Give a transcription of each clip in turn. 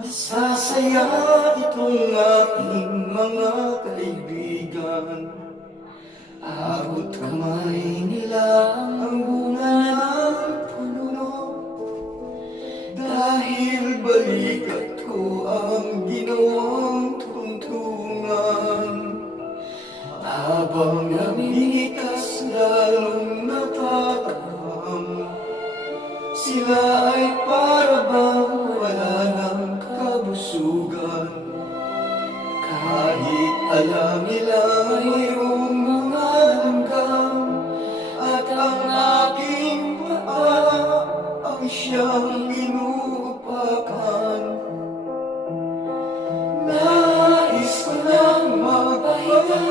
Masasaya itong aking mga kaibigan. Abot kamay nila ang bunga ng puno, dahil balikat ko ang ginawang tuntungan. Habang namimitas lalong natataham, sila ay para bang wala ng kabusugan. Kahit alam nila mayroong mga langgam, at ang aking paa ang siyang inuupakan. Nais ko nang magpahinga,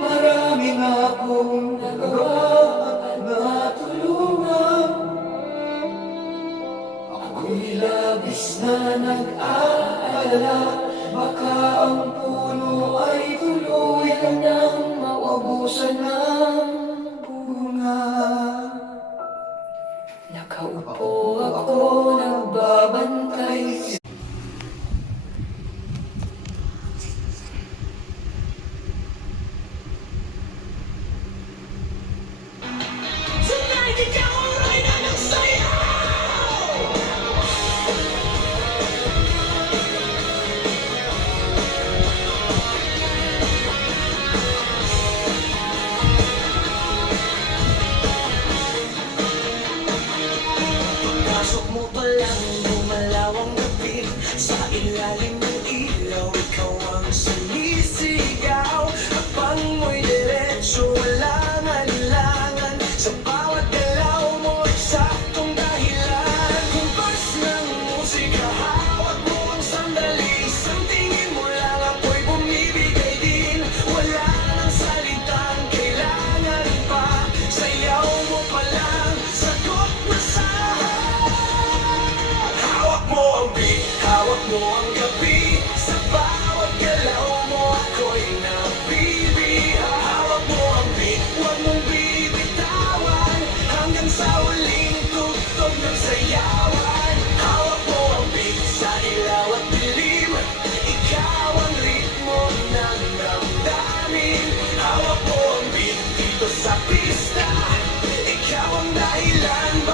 marami na akong nagawa at natulungan. Ako'y labis na nag-aalala, baka ang puno ay tuluyan ng maubusan ng bunga. Nakaupo ako nagbabantay. Tonight, ikaw ang reyna ng sayaw! Pasok mo pa lang, bumalaw ang gabi sa ilalim ng